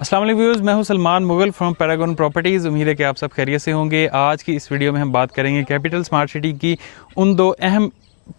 अस्सलाम वालेकुम व्यूअर्स, मैं हूं Salman Mughal from Paragon properties. उम्मीद है कि आप सब खैरियत से होंगे। आज की इस वीडियो में हम बात करेंगे कैपिटल स्मार्ट सिटी की उन दो अहम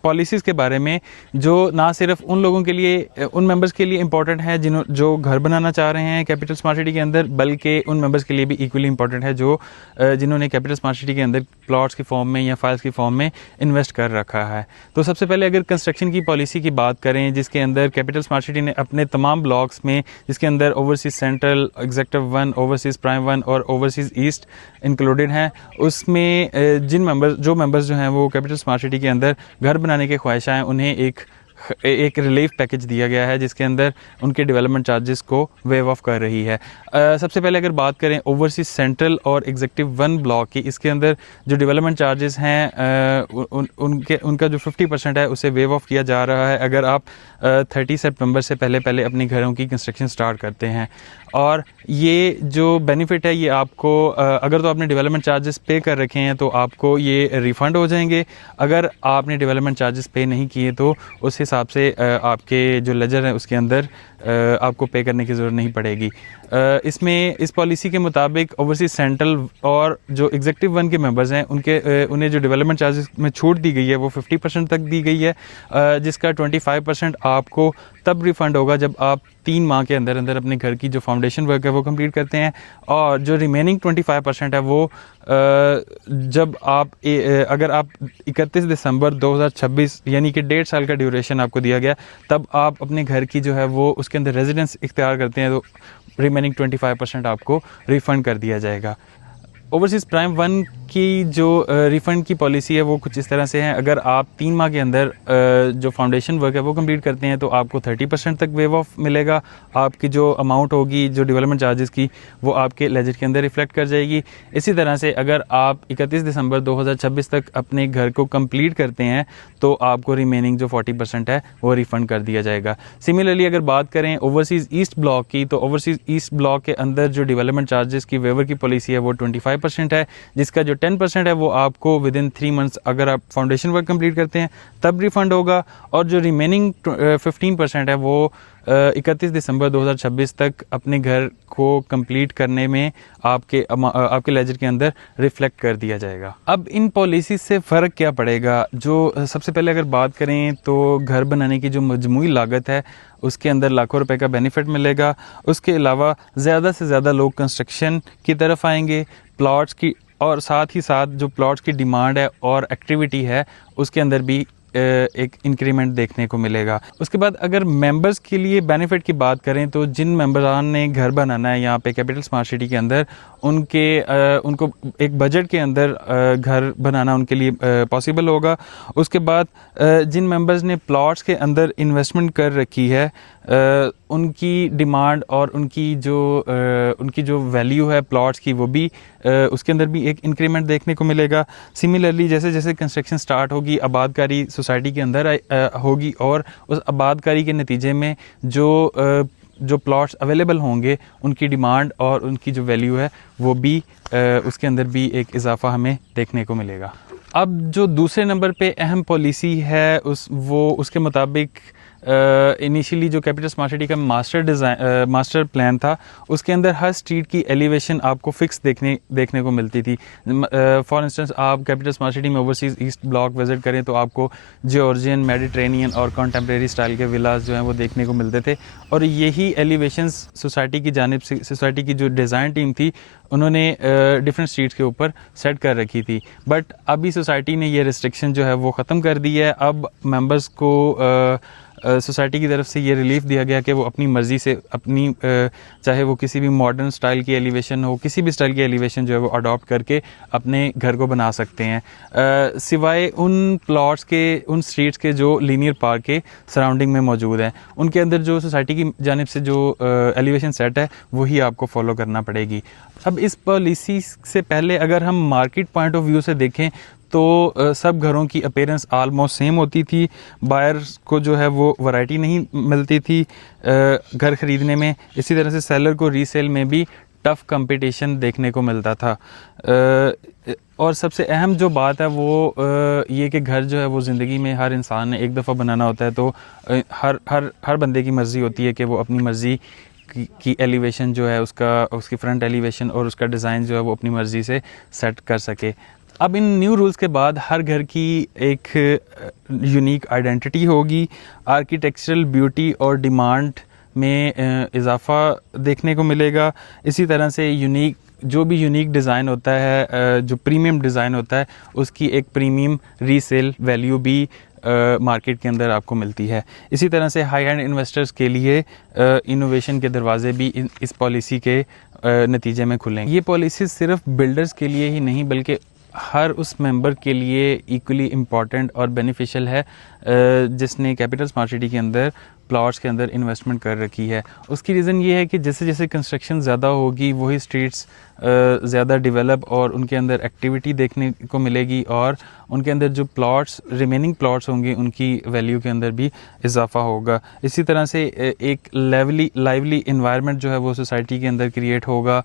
पॉलिसीज़ के बारे में जो ना सिर्फ उन लोगों के लिए, उन मेंबर्स के लिए इंपॉर्टेंट है जो घर बनाना चाह रहे हैं कैपिटल स्मार्ट सिटी के अंदर, बल्कि उन मेंबर्स के लिए भी इक्वली इंपॉर्टेंट है जो जिन्होंने कैपिटल स्मार्ट सिटी के अंदर प्लॉट्स की फॉर्म में या फाइल्स की फॉर्म में इन्वेस्ट कर रखा है। तो सबसे पहले अगर कंस्ट्रक्शन की पॉलिसी की बात करें, जिसके अंदर कैपिटल स्मार्ट सिटी ने अपने तमाम ब्लॉक्स में, जिसके अंदर overseas central, executive 1, overseas prime 1 और ओवरसीज़ ईस्ट इंक्लूडेड हैं, उसमें जो मेंबर्स जो हैं वो कैपिटल स्मार्ट सिटी के अंदर घर बनाने के ख्वाहिशा हैं, उन्हें एक रिलीफ पैकेज दिया गया है जिसके अंदर उनके डेवलपमेंट चार्जेस को वेव ऑफ कर रही है। सबसे पहले अगर बात करें ओवरसीज सेंट्रल और एग्जेक्टिव 1 ब्लॉक की, इसके अंदर जो डेवलपमेंट चार्जेस हैं उनका जो 50% है उसे वेव ऑफ किया जा रहा है अगर आप 30 सितंबर से पहले अपने घरों की कंस्ट्रक्शन स्टार्ट करते हैं। और ये जो बेनिफिट है ये आपको, अगर तो आपने डेवलपमेंट चार्जेस पे कर रखे हैं तो आपको ये रिफ़ंड हो जाएंगे। अगर आपने डेवलपमेंट चार्जेस पे नहीं किए तो उस हिसाब से आपके जो लेजर है उसके अंदर आपको पे करने की ज़रूरत नहीं पड़ेगी। इसमें इस पॉलिसी के मुताबिक ओवरसीज सेंट्रल और जो एग्जेक्टिव 1 के मेंबर्स हैं उन्हें जो डेवलपमेंट चार्जेस में छूट दी गई है वो 50% तक दी गई है, जिसका 25% आपको तब रिफ़ंड होगा जब आप 3 माह के अंदर अंदर अपने घर की जो फाउंडेशन वर्क है वो कंप्लीट करते हैं। और जो रिमेनिंग 25% है वो जब अगर आप 31 दिसंबर 2026 यानी कि 1.5 साल का ड्यूरेशन आपको दिया गया, तब आप अपने घर की जो है वो उसके अंदर रेजिडेंस इख्तियार करते हैं तो रिमेनिंग 25% आपको रिफ़ंड कर दिया जाएगा। ओवरसीज़ प्राइम 1 की जो रिफ़ंड की पॉलिसी है वो कुछ इस तरह से है, अगर आप 3 माह के अंदर जो फाउंडेशन वर्क है वो कंप्लीट करते हैं तो आपको 30% तक वेव ऑफ मिलेगा। आपकी जो अमाउंट होगी जो डेवलपमेंट चार्जेस की वो आपके लेजर के अंदर रिफ्लेक्ट कर जाएगी। इसी तरह से अगर आप 31 दिसंबर 2026 तक अपने घर को कंप्लीट करते हैं तो आपको रिमेनिंग जो 40% है वो रिफ़ंड कर दिया जाएगा। सिमिलरली अगर बात करें ओवरसीज़ ईस्ट ब्लॉक की, तो ओवरसीज़ ईस्ट ब्लॉक के अंदर जो डेवलपमेंट चार्जेस की वेवर की पॉलिसी है वो 25% है, जिसका जो 10% है वो आपको विद इन 3 मंथ्स अगर आप फाउंडेशन वर्क कंप्लीट करते हैं तब रिफ़ंड होगा। और जो रिमेनिंग 15% है वो 31 दिसंबर 2026 तक अपने घर को कंप्लीट करने में आपके लेजर के अंदर रिफ्लेक्ट कर दिया जाएगा। अब इन पॉलिसी से फ़र्क क्या पड़ेगा? जो सबसे पहले अगर बात करें तो घर बनाने की जो मजमूई लागत है उसके अंदर लाखों रुपए का बेनिफिट मिलेगा। उसके अलावा ज़्यादा से ज़्यादा लोग कंस्ट्रक्शन की तरफ आएंगे, प्लॉट्स की, और साथ ही साथ जो प्लॉट्स की डिमांड है और एक्टिविटी है उसके अंदर भी एक इंक्रीमेंट देखने को मिलेगा। उसके बाद अगर मेंबर्स के लिए बेनिफिट की बात करें तो जिन मेंबरान ने घर बनाना है यहाँ पे कैपिटल स्मार्ट सिटी के अंदर, उनको एक बजट के अंदर घर बनाना उनके लिए पॉसिबल होगा। उसके बाद जिन मेंबर्स ने प्लॉट्स के अंदर इन्वेस्टमेंट कर रखी है उनकी डिमांड और उनकी जो वैल्यू है प्लॉट्स की वो भी उसके अंदर भी एक इंक्रीमेंट देखने को मिलेगा। सिमिलरली जैसे जैसे कंस्ट्रक्शन स्टार्ट होगी, आबादकारी सोसाइटी के अंदर होगी और उस आबादकारी के नतीजे में जो प्लॉट्स अवेलेबल होंगे उनकी डिमांड और उनकी जो वैल्यू है वो भी उसके अंदर भी एक इजाफा हमें देखने को मिलेगा। अब जो दूसरे नंबर पे अहम पॉलिसी है उसके मुताबिक इनिशियली जो कैपिटल स्मार्ट सिटी का मास्टर प्लान था उसके अंदर हर स्ट्रीट की एलिवेशन आपको फिक्स देखने को मिलती थी। फॉर इंस्टेंस आप कैपिटल स्मार्ट सिटी में ओवरसीज़ ईस्ट ब्लॉक विजिट करें तो आपको जॉर्जियन, मेडिटेरेनियन और कॉन्टेम्प्रेरी स्टाइल के विलास जो हैं वो देखने को मिलते थे। और यही एलिवेशंस सोसाइटी की जानिब से, सोसाइटी की जो डिज़ाइन टीम थी उन्होंने डिफरेंट स्ट्रीट्स के ऊपर सेट कर रखी थी। बट अभी सोसाइटी ने ये रिस्ट्रिक्शन जो है वो ख़त्म कर दी है। अब मेंबर्स को सोसाइटी की तरफ से ये रिलीफ दिया गया कि वो अपनी मर्ज़ी से चाहे वो किसी भी मॉडर्न स्टाइल की एलिवेशन हो, किसी भी स्टाइल की एलिवेशन जो है वो अडॉप्ट करके अपने घर को बना सकते हैं, सिवाय उन प्लॉट्स के, उन स्ट्रीट्स के जो लीनियर पार्क के सराउंडिंग में मौजूद हैं। उनके अंदर जो सोसाइटी की जानिब से जो एलिवेशन सेट है वही आपको फॉलो करना पड़ेगी। अब इस पॉलिसी से पहले अगर हम मार्केट पॉइंट ऑफ व्यू से देखें तो सब घरों की अपीयरेंस आलमोस्ट सेम होती थी। बायर्स को जो है वो वैरायटी नहीं मिलती थी घर ख़रीदने में। इसी तरह से सेलर को रीसेल में भी टफ़ कंपटीशन देखने को मिलता था। और सबसे अहम जो बात है वो ये कि घर जो है वो ज़िंदगी में हर इंसान ने एक दफ़ा बनाना होता है, तो हर बंदे की मर्ज़ी होती है कि वो अपनी मर्ज़ी की एलिवेशन जो है उसकी फ्रंट एलिवेशन और उसका डिज़ाइन जो है वो अपनी मर्ज़ी से सेट कर सके। अब इन न्यू रूल्स के बाद हर घर की एक यूनिक आइडेंटिटी होगी, आर्किटेक्चरल ब्यूटी और डिमांड में इजाफ़ा देखने को मिलेगा। इसी तरह से जो भी यूनिक डिज़ाइन होता है, जो प्रीमियम डिज़ाइन होता है, उसकी एक प्रीमियम रीसेल वैल्यू भी मार्केट के अंदर आपको मिलती है। इसी तरह से हाई एंड इन्वेस्टर्स के लिए इनोवेशन के दरवाजे भी इस पॉलिसी के नतीजे में खुलेंगे। ये पॉलिसी सिर्फ बिल्डर्स के लिए ही नहीं बल्कि हर उस मेंबर के लिए इक्वली इम्पॉर्टेंट और बेनिफिशियल है जिसने कैपिटल स्मार्ट सिटी के अंदर प्लॉट्स के अंदर इन्वेस्टमेंट कर रखी है। उसकी रीज़न ये है कि जैसे जैसे कंस्ट्रक्शन ज़्यादा होगी वही स्ट्रीट्स ज़्यादा डेवलप और उनके अंदर एक्टिविटी देखने को मिलेगी और उनके अंदर जो रिमेनिंग प्लॉट्स होंगे उनकी वैल्यू के अंदर भी इजाफा होगा। इसी तरह से एक लाइवली इन्वायरमेंट जो है वो सोसाइटी के अंदर क्रिएट होगा।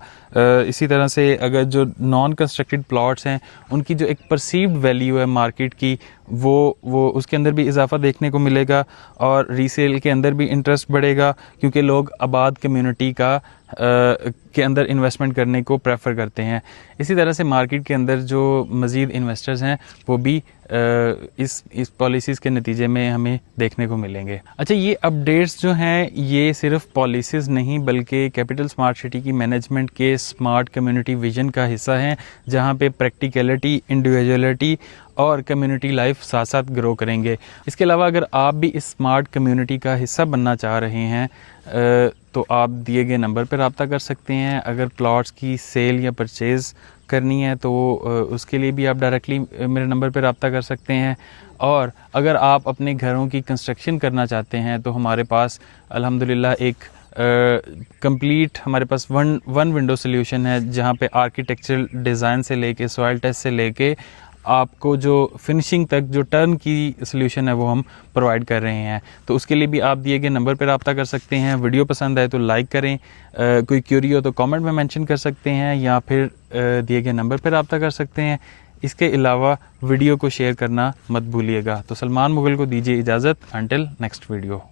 इसी तरह से अगर जो नॉन कंस्ट्रक्टेड प्लॉट्स हैं उनकी जो एक परसीव्ड वैल्यू है मार्केट की वो उसके अंदर भी इजाफा देखने को मिलेगा और रीसेल के अंदर भी इंटरेस्ट बढ़ेगा क्योंकि लोग आबाद कम्युनिटी के अंदर इन्वेस्टमेंट करने को प्रेफर करते हैं। इसी तरह से मार्केट के अंदर जो मज़ीद इन्वेस्टर्स हैं वो भी इस पॉलिसीज़ के नतीजे में हमें देखने को मिलेंगे। अच्छा, ये अपडेट्स जो हैं ये सिर्फ पॉलिसीज़ नहीं बल्कि कैपिटल स्मार्ट सिटी की मैनेजमेंट के स्मार्ट कम्युनिटी विजन का हिस्सा हैं, जहाँ पे प्रैक्टिकलिटी, इंडिविजुअलिटी और कम्युनिटी लाइफ साथ साथ ग्रो करेंगे। इसके अलावा अगर आप भी इस स्मार्ट कम्युनिटी का हिस्सा बनना चाह रहे हैं तो आप दिए गए नंबर पर रब्ता कर सकते हैं। अगर प्लॉट्स की सेल या परचेज़ करनी है तो उसके लिए भी आप डायरेक्टली मेरे नंबर पर रब्ता कर सकते हैं। और अगर आप अपने घरों की कंस्ट्रक्शन करना चाहते हैं तो हमारे पास अल्हम्दुलिल्लाह एक कंप्लीट हमारे पास वन विंडो सोल्यूशन है, जहाँ पे आर्किटेक्चरल डिज़ाइन से लेके सॉइल टेस्ट से लेके आपको जो फिनिशिंग तक जो टर्न की सोल्यूशन है वो हम प्रोवाइड कर रहे हैं। तो उसके लिए भी आप दिए गए नंबर पर रब्ता कर सकते हैं। वीडियो पसंद आए तो लाइक करें, कोई क्यूरी हो तो कमेंट में मेंशन कर सकते हैं या फिर दिए गए नंबर पर रब्ता कर सकते हैं। इसके अलावा वीडियो को शेयर करना मत भूलिएगा। तो सलमान मुगल को दीजिए इजाज़त, अंटिल नेक्स्ट वीडियो।